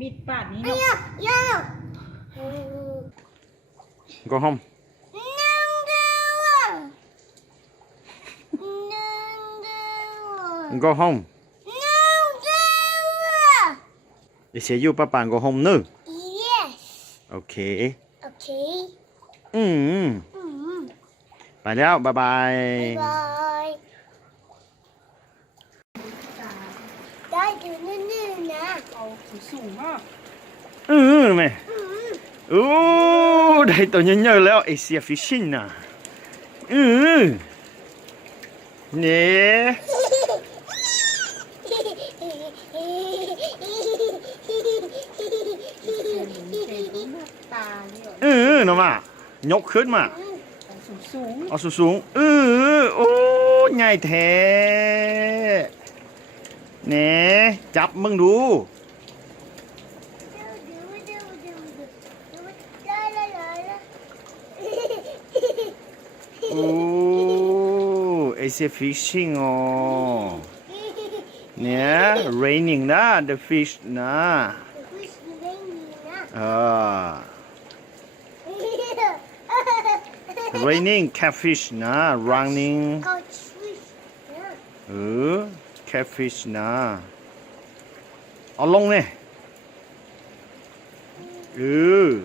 มิดปาดนี้เนาะ Go home. Go home. They say you Papa go home nữa. Yes. Okay. Okay. ไปแล้วบ๊ายบาย Bye. ได้ดูนื่นๆนะ เอาสูงมาก แม่โอ้ได้ตัวเยอะๆแล้ว Asia Fishing น่ะเนี่ยตาเนี่ย น้องมายกขึ้นมาสูงเอาสูงโอ้ใหญ่แท้เนี่ยจับมึงดูโอ้ Asia Fishing อ๋อเนี่ย raining นะ the fish นะraining catfish นะ running catfish นะเอาลงเนี่ย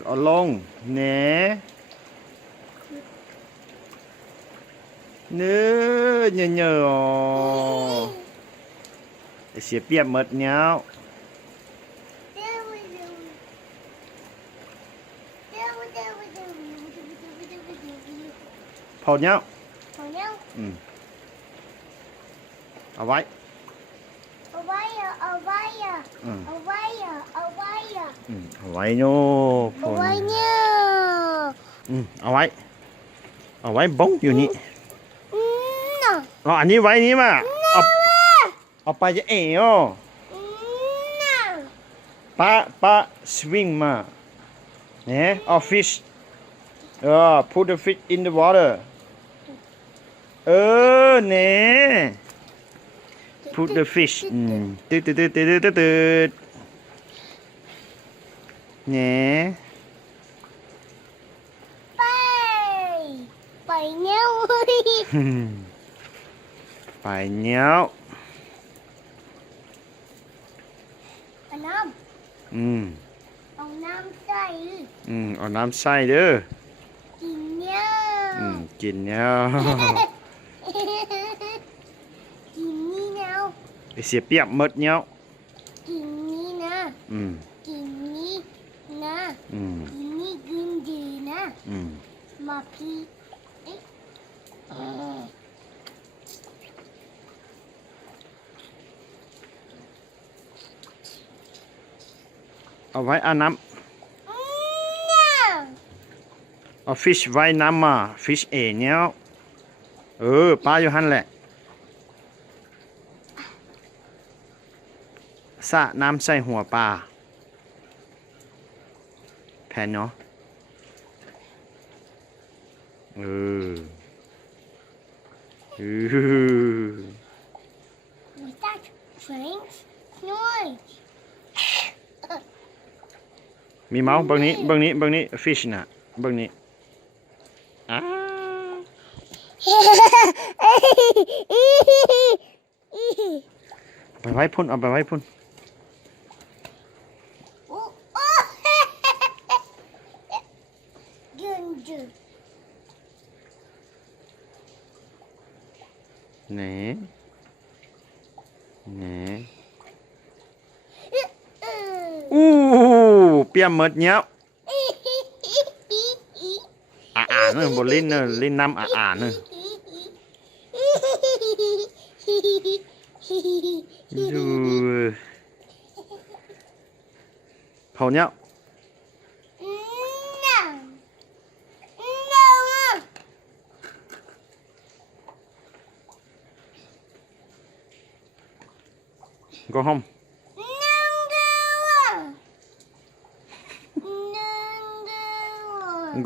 เอาลงเนี่ยเนื้อเยอะๆอ๋อเสียเปรียบหมดเนี้ยพอเนี้ยเอาไว้เอาไว้โน่พอเอาไว้บ้งอยู่นี่อันนี้ไว้นี้มาเอาไปจะป้าสวิงมาเนี่ยเอา fish put the fish in the water เนี่ย put the fish ตืดเนี่ยไปเนี้ยไปเนี้ยเอาน้ำเอาน้ำใส่เอาน้ำใส่เด้อกินเนี้ยกินเนี้ยกินนี่เนี้ยเสียเปรียบหมดเนี้ยกินนี่นะกินนี่นะกินนี่กินดีนะมาพี่เอาไว้อาน้ำเอา fish ไว้น้ำมา fish เนี้ยปลาอยู่หันแหละสระน้ำใส่หัวปลาแผ่นเนาะมีเมาส์เบิ่งนี้ fish น่ะเบิ่งนี้ไปไว้พุ่นเอาไปไว้พุ่นนี่เปียมหมดเนี้ยเนอะบนลิ้นเนอะลิ้นน้ำเนอะดูเผาเนี้ยgo home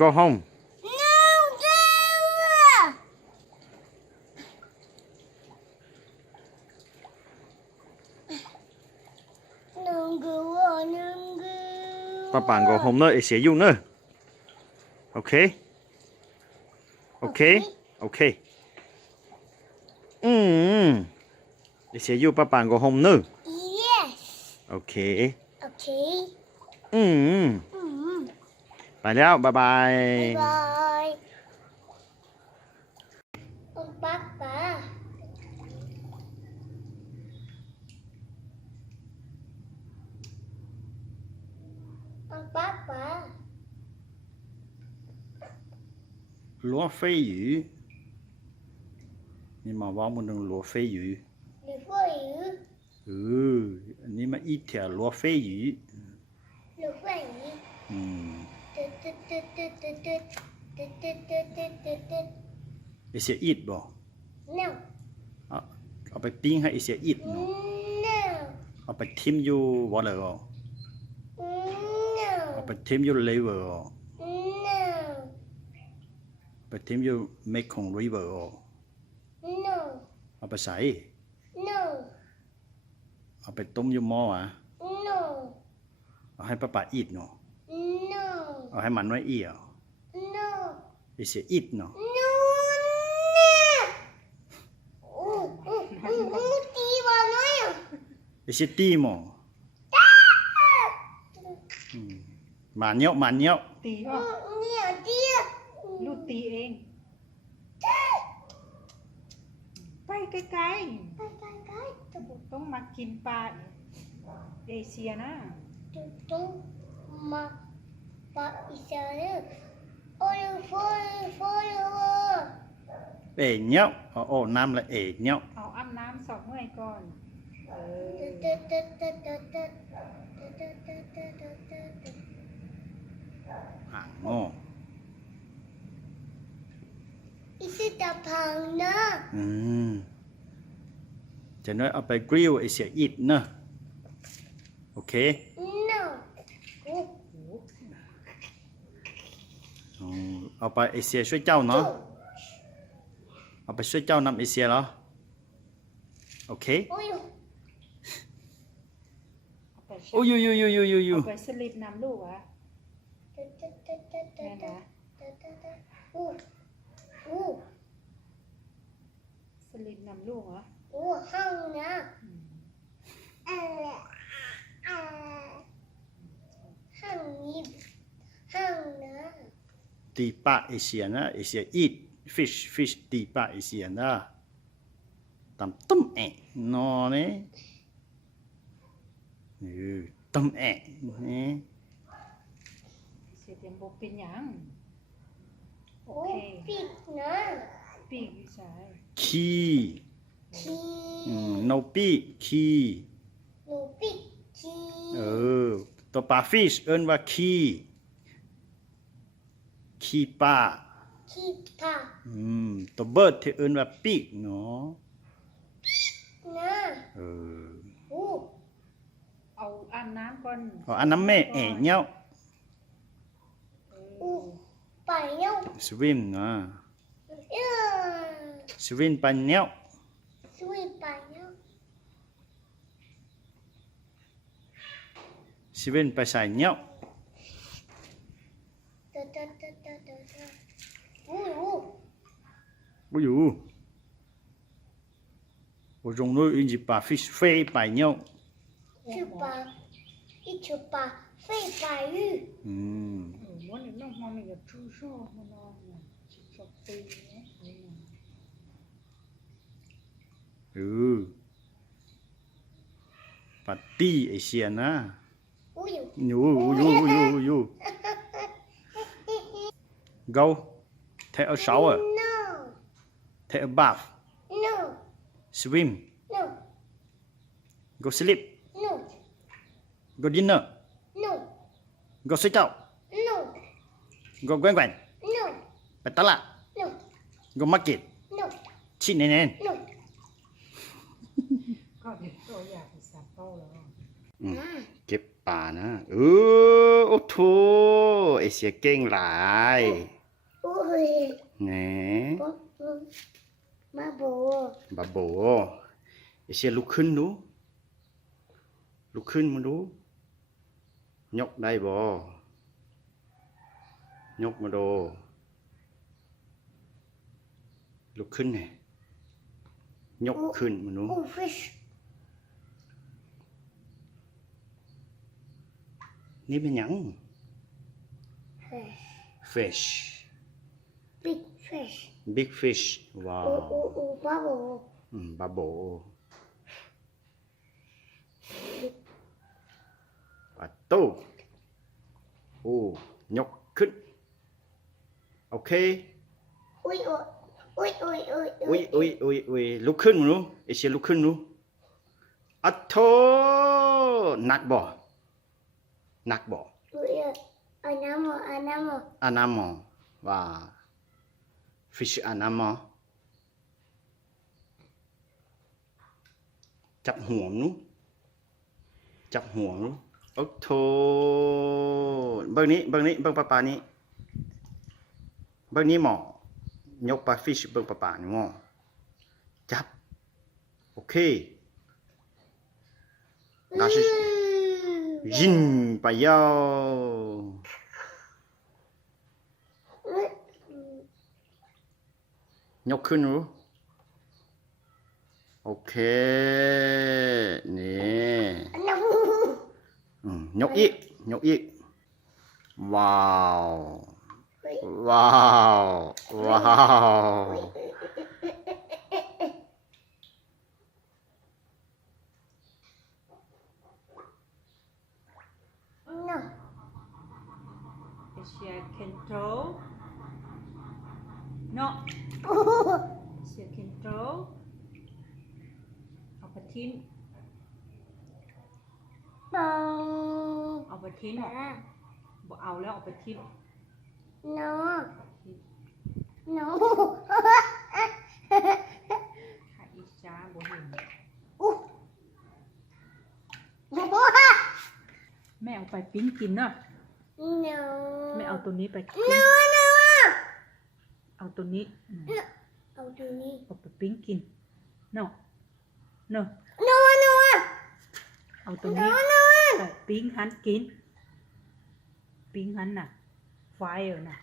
go home ป้าป่านก็โฮมเนอร์เอเชียอยู่เนอะโอเคโอเคโอเคเอเชียอยู่ป้าป่านก็โฮมเนอร์ Yes โอเค Okay ไปแล้วบ๊ายบาย Bye Ông Papa Ông Papa 罗非鱼你嘛忘不能罗非鱼 Để phơiอันนี้มาอีเถอะ罗非鱼 Được vậy อืม Tut tut tut tut tut tut Tut tut tut tut tut tut เอเชียอีทบ่ No เอาไปปิ้งให้เอเชียอีทเนาะ No เอาไปทิมอยู่วอลเลยบ่ No เอาไปทิมอยู่เลเวอร์บ่ No ไปทิมอยู่เมคของริเวอร์บ่ No เอาไปใส่ No เอาไปต้มอยู่หม้ออ่ะ No เอาให้ป้าป่าอีทเนาะ No เอาให้มันไว้อีอ่ะ No เอเชียอีทเนาะ No Tí vào nói à เอเชียตีหม้อหมาเนี้ยหมาเนี้ย ตีก็ Nè tia ลูกตีเองไปไกล Cái ๆต้องมากินปลาเอเชียนะ Tụi mà bà isa nữa Ôi phôi เอเนี้ยโอ้น้ำละเอเนี้ย เอาอาบน้ำสองเมื่อยก่อนห่างง้อ Isi tập hàng nữa จะน้อยเอาไปกริลเอเชียอีทเนอะโอเค No เอาไปเอเชียช่วยเจ้าเนาะเอาไปช่วยเจ้านำเอเชียเหรอโอเค Ôi เอาไป โอ้ยยู เอาไปสลิปน้ำลูกอะแม่นะสลิปน้ำลูกเหรอ hăng nè hăng nè ตีปลาเอเชียนะเอเชียอีทฟิชตีปลาเอเชียนะตำต้มแอะนอเนี่ยต้มแอะนี่ เสียเตรียมบกเป็นหยังโอ Ủa เค vịt nè ปีกอยู่สาย คี Chi โนปีคี Nụ vịt chi ตัวปลาฟิชเอิ้นว่าคีปลา Chi pa ตัวเบิร์ดที่เอิ้นว่าปีกเนาะ Nè เอาอาบน้ำก่อน อันนั้นแม่เอ๋เนี้ย Bảy nhau สวิมนะสวิมปันเนี้ย Xui bảy nhau สวิมไปใส่เนี้ย 不如我用了一只把 fish 飞白鸟一只把飞白玉ม้วนอีกน้องมันก็ชูโซ่มันนอนชอบตีปัตตี้ไอเชียนะยู go take a shower No take a bath No swim No go sleep No go dinner No go睡觉 No go 滚滚 No ไปตลาด No go market No ชิเน้น No ก็เด็กตัวอยากสับเป้าแล้ว เก็บป่านะโอ้โถไอเสียเก่งหลาย Ôi แหน Má bố บาโบไอเสียลุกขึ้นดูลุกขึ้นมาดู ยกได้บ่ยกมาดูลุกขึ้นไงยกขึ้นมาดู Oh, fish. นี่เป็นหยัง Fish. fish Big fish. big fish ว้าว Oh, bubble. บับโบปัดตู้โอ้ยกขึ้นโอเค Ui, ui, ui, ui, ui, อุ้ยอุ้ยอุ้ยอุ้ยลุกขึ้นมาดูเอเชียลุกขึ้นดูอัดโธหนักบ่หนักบ่ Ui, animal, animal. อานามอว่า fish อานามอจับห่วงนู้จับห่วงนู้โอ้โธเบิ่งนี้เบิ่งนี้เบิ่งปลานี้เบิ่งนี้หมอยกปลา fish เบิ่งปลานี่หมอจับโอเค那是ยินไปยาวยกขึ้นรู้โอเคนี่ยกอีกยกอีกว้าวว้าวว้าว No. Asia control no Asia control เอาไปทิ้ง Bông. เอาไปทิ้งบอกเอาแล้วเอาไปทิ้ง No. No. ค่ะอีจ้าบ่เห็น แม่เอาไปปิ้งกินเนาะ No. แม่เอาตัวนี้ไปกิน No, no. เอาตัวนี้ เอาดูนี่ เอาไปปิ้งกินเนาะเนาะ No, no. เอาตัวนี้ No, no. ไปปิ้งหันกินปิ้งหันน่ะไฟน่ะ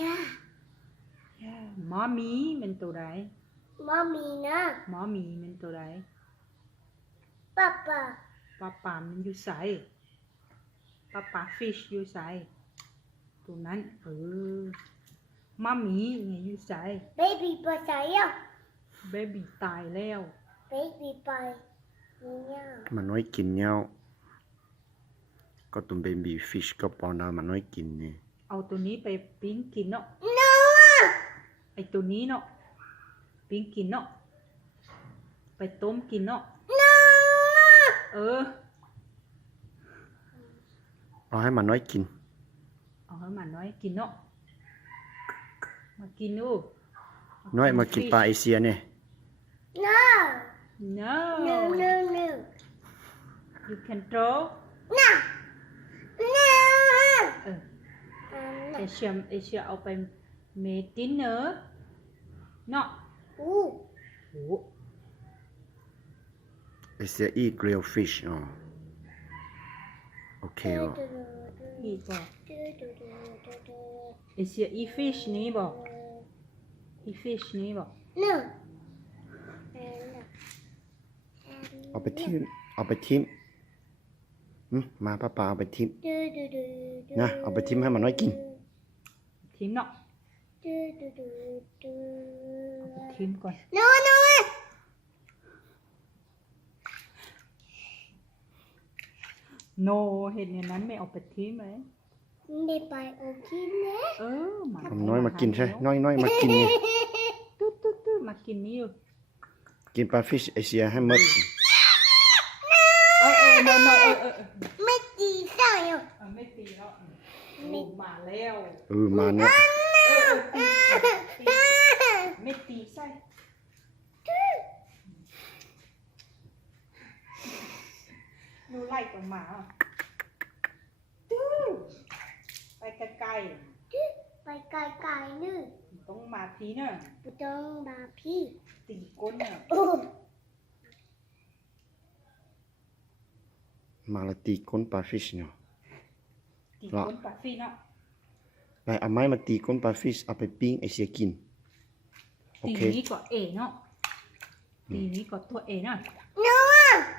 Yeah. หมอหมีเป็นตัวใด Mommy นะ หมอหมีเป็นตัวใด Papa. ปลาป่ามันอยู่ใสปลาป่าฟิชอยู่ใสตัวนั้นหมาหมีไงอยู่ใส Baby ภาษาเยอะ เบบี้ตายแล้ว Baby ไปเนี่ย มันน้อยกินเนี่ยก็ตุ่มเบบี้ฟิชก็ปอนามันน้อยกินนี่ เอาตัวนี้ไปปิ้งกินเนาะ No. ไอตัวนี้เนาะปิ้งกินเนาะไปต้มกินเนาะ No. เอาให้มันน้อยกิน เอาให้มันน้อยกินเนาะมากินดู น้อยมากินปลาเอเชียเนี่ย No. no No, no, no. you can throw No. No. เอเชียเอาไปเมดินเนอร์เนาะ Ooh. โอ้ เอเชียอีกริลฟิชอ๋อโอเคอ๋อ อีกบ่เอเชียอีฟิชนี้บ่อีฟิชนี้บ่ No. เอาไปทิ้งเอาไปทิ้งมาป้าเอาไปทิ้งนะเอาไปทิ้งให้มันน้อยกิน ทิมเนาะทิมก่อน No, no. โนเห็นอย่างนั้นไม่เอาไปทิมเลย ไม่ไปโอเคนะ หมา ทำน้อยมากินใช่น้อยมากินนี่ ตุ๊ดมากินนี่อยู่ กินปลาฟิชเอเชียให้หมด no ไม่ดีได้หรอก ไม่ตีแล้วมาแล้ว มาเนี่ย ไม่ตีใส่ดูไล่กับหมาไปไกล ไปไกลๆนึง ๆต้องมาทีเนอะ ไม่ต้องมาพี่ ตีก้นเนอะ โอ้ มาละตีก้นปลาฟิชเนาะ ตี หรอ ก้นปลาฟี่เนาะ ไปเอาไม้มาตีก้นปลาฟิชเอาไปปิ้งไอเสียกินโอ ตี เค นี้ก็เอเนาะตีนี้ก็ตัวเอเนาะ no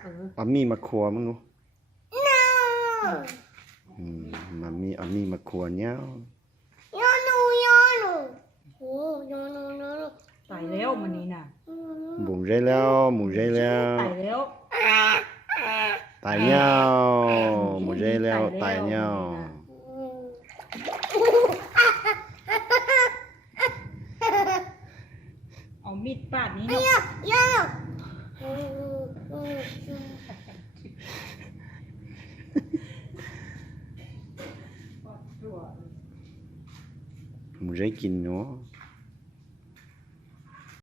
เออ เอามีมาครัวมึงเนาะ no มามีเอามีมาครัวเนี้ย no no no โอ้ no no no ตายแล้วมันนี้น่ะ หมูได้แล้วหมูได้แล้ว ตายแล้ว ตายเนี่ยหมูได้แล้วตายเนี่ย เอามีดปาดนี้ เย เนาะ อะเยอะ หมูได้กินเนาะ